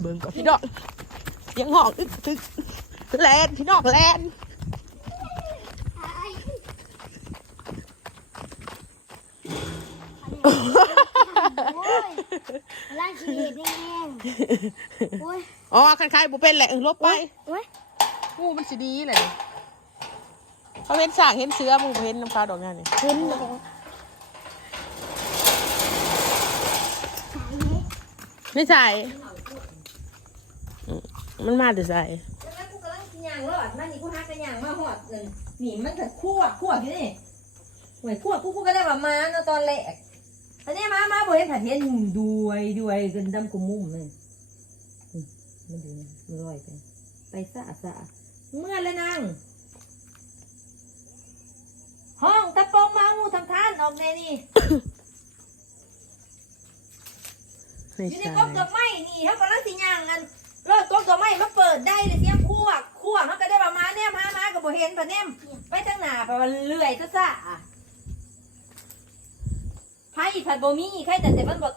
เบิ่งกับพี่น้องเสียงห้องอึกทึกแลนพี่น้องแลนโอ้ยร่างชีดแน่โอ้ยอ๋อคันคายบุเป็นแหละเออลบไปโอ้ยงูมันสิดีเลยเขาเห็นสร้างเห็นเสือหมูบ่เห็นน้ำฟ้าดอกนั่นนี่ขึ้นเลยไม่ใส่อื มมันมาแต่ใส่แล้วกูกำลังกินยางรอดมันนี่กูฮักกันยางมาหอดหนึ่งหนีมันเถิดคั่วคั่วอยู่นี่หวยคั่วกูกูก็ได้ว่ามาเนาะตอนแรกอันนี้มามาบ่เห็นผัดเห็นด้วยด้วยกันดำกุมมุมเลยอืมมันดูเนี่ยมันลอยไปไปสะสะเมื่อเลยนางห้องตะปองมางูทำท่านออกในนี่ไม่อยู่ในใช่กบดอกไม้นี่เขากำลังสิย่างกัน รถกบดอกไม้มาเปิดได้เลยเสียงคั่วคั่วเขาก็ได้ว่ามาแนมมามากับบ่เห็นปะแนมไปทางหน้าไปว่าเลื่อยซะซะอะไผ่ผัดบ่มีใครแต่แต่มันบ่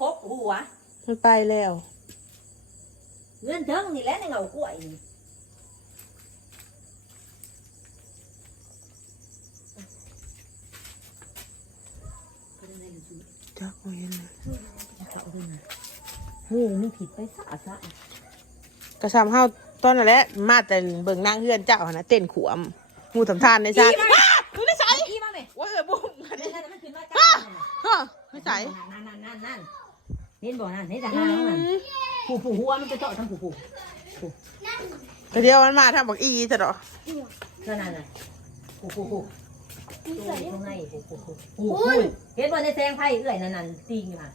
ครบหัวมันไปแล้วเงื่อนเทิงนี่แหละในเงากล้วยนี่จักบ่เห็นเลยงูมันผิดไปซะซะ กระซำเฮาตอนนั้นแหละมาแต่เบิ่งนางเฮือนเจ้าหั่นนะเต้นขวมงูสำทานในชาติอ้าดูในใส่อีมาไหมว่าเออบุ้มนั่นนั่นมันขึ้นมาจ้าฮะไม่ใส่นั่นนั่นนั่นนั่นเห็นบ่นั่นเห็นแต่หางนั่นผู้ผู้หัวมันจะเจาะทั้งผู้ผู้แต่เดียวมันมาทำบอกอีจะดอกนั่นนั่นน่ะผู้ผู้ผู้มีตเสือรงด้วยในผู้ผู้ผู้ผู้เห็นบ่ในแสงไฟเอื้อยนั่นนั่นตีงอยู่น่ะ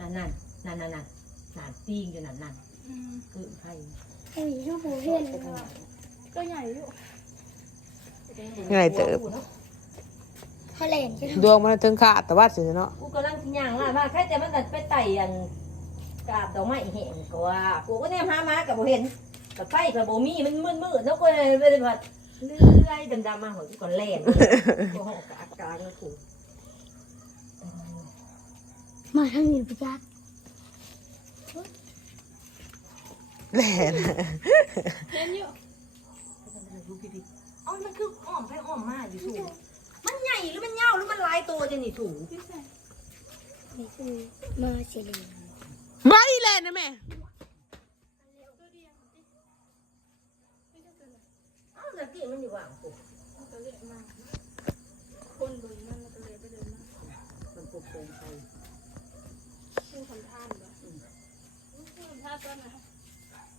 นั่นนั่นนั่นนั่นนั่นนั่นตีงอยู่นั่นนั่น คือไฟไอ้ชอบผูเพี้ยนก็ใหญ่อยู่ไงเติบเขาเลนดวงมันถึงขาดแต่ว่าสิเนาะกูกำลังสิย่างล่ะว่าแค่แต่มันก็ไปไต่อันกาบดอกไม้เห็นกว่ากูก็แนมหามากับบ่เห็นกับไฟกับบ่มีมันมืดๆเนาะก็เลยไปเลยว่าเลื่อยดำๆมาหัวกูก็แล่นกูห้องกากาแล้วกูมาทางนี้พี่จัก แหล่นเอ้ามันคืออ้อมไปอ้อมมาอยู่สูงมันใหญ่หรือมันยาวหรือมันหลายตัวจังนี่สูงนี่คือมาเฉลี่ยไว้แหล่นนะแม่เอ้าตะกี้มันอยู่ว่างกูคนเบิ่งมันแล้วก็เลยไปเดินมามันปกโคมไปผู้ทำท่านเหรอผู้ทำท่านตอนไหน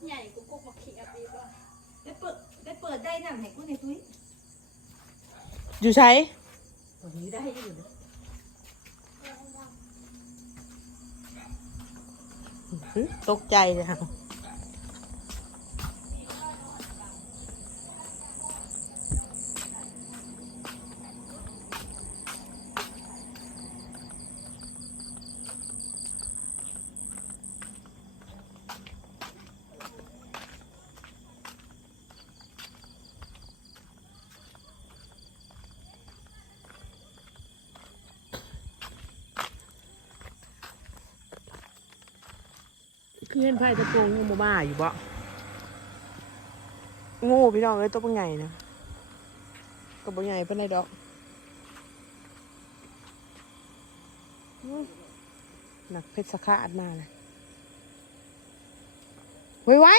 ใหญ่กูกุกมาเขียบอีกว่าได้เปิดได้เปิดได้นำให้กูในตุ้ยอยู่ใช้วันนี้ได้อยู่นะตกใจเลยค่ะ คือเห็นไพ่ตะโกงงูมาบ้าอยู่บ่งูพี่น้องเอ้ยตัวเป็นไงนะตัวเป็นไงเป็นไรดอกหนักเพชรสะขาดมาเลยไว้ไว้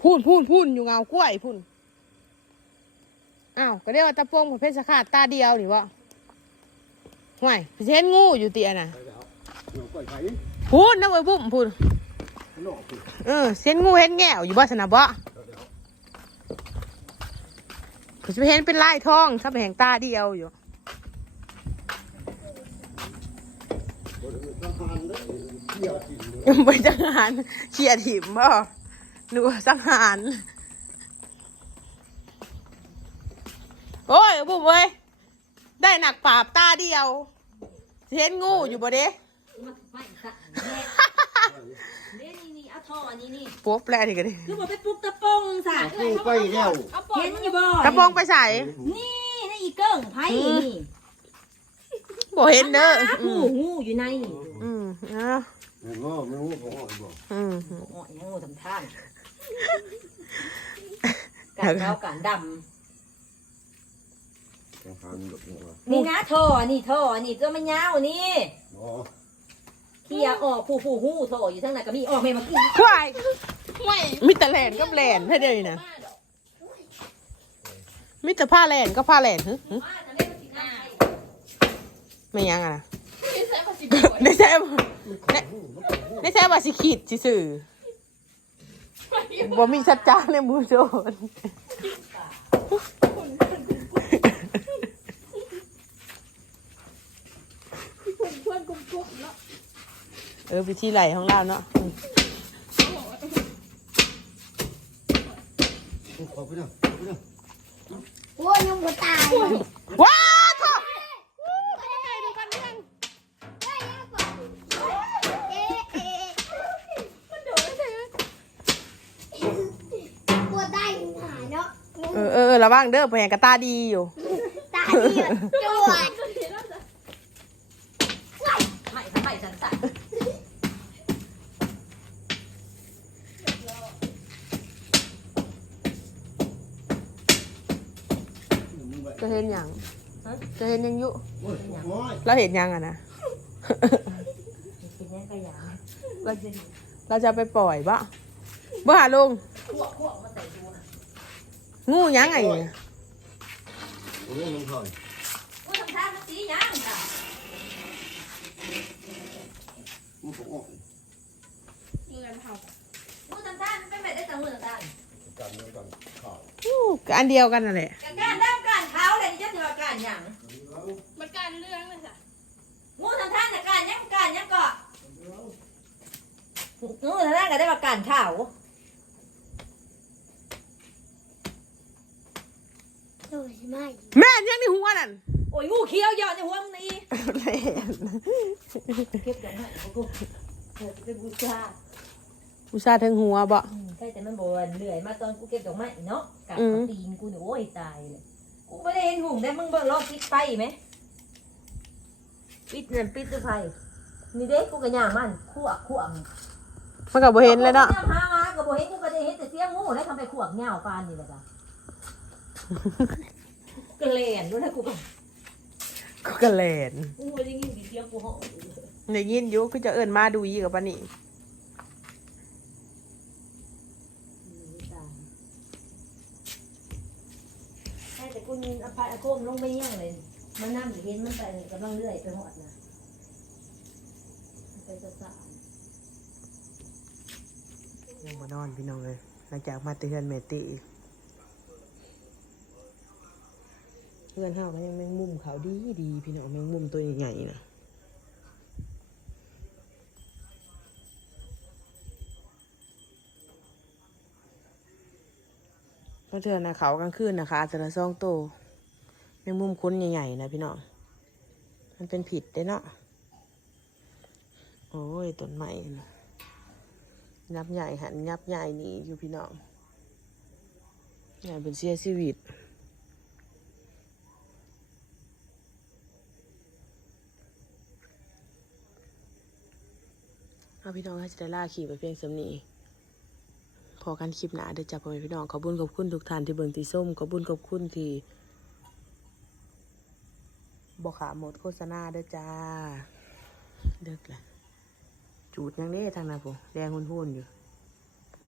พูนพูนพูนอยู่เงากล้วยพูนอ้าวก็เรียกว่าตะโปงกับเพชรสะขาดตาเดียวหรือวะห่วยพี่เช่นงูอยู่เตียน่ะ พูดนะเว้ยบุ้มพูดเออเส้นงูเห็นแง่วอยู่บ่สนะบ่ก็จะไปเห็นเป็นลายทองถ้าไปแห่งตาเดียวอยู่ไปจังหารเขียดหิมบ่หนูสังหารโอ้ยบุ้มเว้ยได้หนักปราบตาเดียวสิเห็นงูอยู่บ่เด้ มาไม่สะเด้นี่นี่เอาท่อนี่นี่ปุ๊บแล้วทีกันดิคือบอกไปปลุกตะปงสะกูไปแล้วเอาปอเห็ดนอยู่บ่กระโปรงไปใส่นี่ในอีเกิ้งไผ่นี่บ่เห็นเด้อหาผู้งูอยู่ในอืมอ้าวไม่ง้อไม่งูของอ่อนบ่อืมอ๋อยังงูทำท่านการเท้าการดแข่งขันแบบนี้ว่าำนี่นะท่อนี่ท่อนี่ตัวมันยาวนี่บ่ เขี่ยออกผู้ผู้หู้ท่ออยู่ทั้งนั้นก็มีออกไม่มากินควายไม่มีแต่แหลนกับแหลนให้เดียวนี่นะมาดอกมีแต่ผ้าแหลนก็ผ้าแหลนหึหึว่าจะได้มากินน้ำไข่ไม่ยังอะนะไม่ใช่ภาษีป่วยได้ใช่บ่ได้ได้ใช่ว่าสิขีดสิสื่อบ่มีสัจจะในมือโจร คุณเพื่อนกลุ่มๆเนาะ เออไปที่ไหลของเราเนาะขอไปเนาะขอไปเนาะโอ้ยยังบ่ตายเลยว้าวเถอะเฮ้ยยังบ่เอ๊ะเอ๊ะมันโดนใช่ไหมบ่ได้หาเนาะเออเออเออระวังเด้อไปแหงกระตาดีอยู่ ตาดีแบบจวดก็เห็นแล้วจ้ะไม่ทำไมฉันสั่น เห็นหยังจะเห็นหยังอยู่โอ้ยโอ้ยเราเห็นหยังอะนะ กินยังกระยาเราจะเราจะไปปล่อยบ่บ่หาลุงคั่วคั่วมาใส่ดูนะงูหยังไงเนี่ยโอ้ยมันถอยกูทำท่ามันสีหยังค่ะมันของอ่อนเงินเฮากูทำท่ามันเป็นแบบได้แต่มือท่านกันแล้วกันข่าวอู้ก็อันเดียวกันนั่นแหละ การการดำการเขาเลยนี่จะถือว่าการหยัง มันการเรื่องเลยจ้ะ งูทำท่าน่ะการหยังการหยังก็ งูทำท่าก็ได้ว่าการข่าวโอ้ยไม่แม่นยังในหัวนั่นโอ้ยงูเขียวเยอะในหัวมึงนี่แหลนเก็บดอกไม้ของกูเออเป็นบูชาอุตส่าห์ถึงหัวบ่อืมใช่แต่มันบวนเหนื่อยมาตอนกูเก็บดอกไม้เนาะกัดอืมเอาตีนกูเนี่ยโอ้ยตายเลยกูไม่ได้เห็นหุ่งได้มึงเบิ่งรอบปิดไฟไหมปิดเงินปิดด้วยไฟนี่เด็กกูก็ย่างมันขวบขวบ มันก็บ่เห็นเลยเนาะย่างหามาก็บ่เห็นกูก็ได้เห็นแต่เสียงงูได้ทำไปขวบเหงาปานนี่แหละจ้ะกระเลนด้วยนะกูก็ก็กระแหลนกูไม่ได้ยินเสียงกูห้องได้ยินอยู่คือจะเอิ้นมาดูอีกับปานนี้ใช่แต่กูมีอภัยอาโคมลงไปเยี่ยงเลยมันนั่งอยู่เห็นมันไปกำลังเลื่อยไปหอดนะไปสะสาน ยังบ่นอนพี่น้องเลย หลังจากมาเตือนแม่ติอีกเพื่อนเฮาก็ยังแมงมุมเขาดีดีพี่น้องแมงมุมตัวใหญ่ๆนะก็เทือนนะเขากลางคืนนะคะจะละซองโตแมงมุมคุ้นใหญ่ๆนะพี่น้องมันเป็นผิดเด้เนาะโอ้ยต้นไม้นะ ยับใหญ่หันยับใหญ่หนีอยู่พี่น้องใหญ่เป็นเสียชีวิตเอาพี่น้องให้จะได้ล่าขี่ไปเพียงสำนีพอกันคลิปหนาเดี๋ยวจับไปพี่น้องขอบุญขอบคุณทุกท่านที่เบิ่งตีส้มขอบุญขอบคุณที่บอกขาหมดโฆษณาเด้อจ้าเด็กแหละ จูดยังเด้ทางนั้นผมแดงหุ่นๆอยู่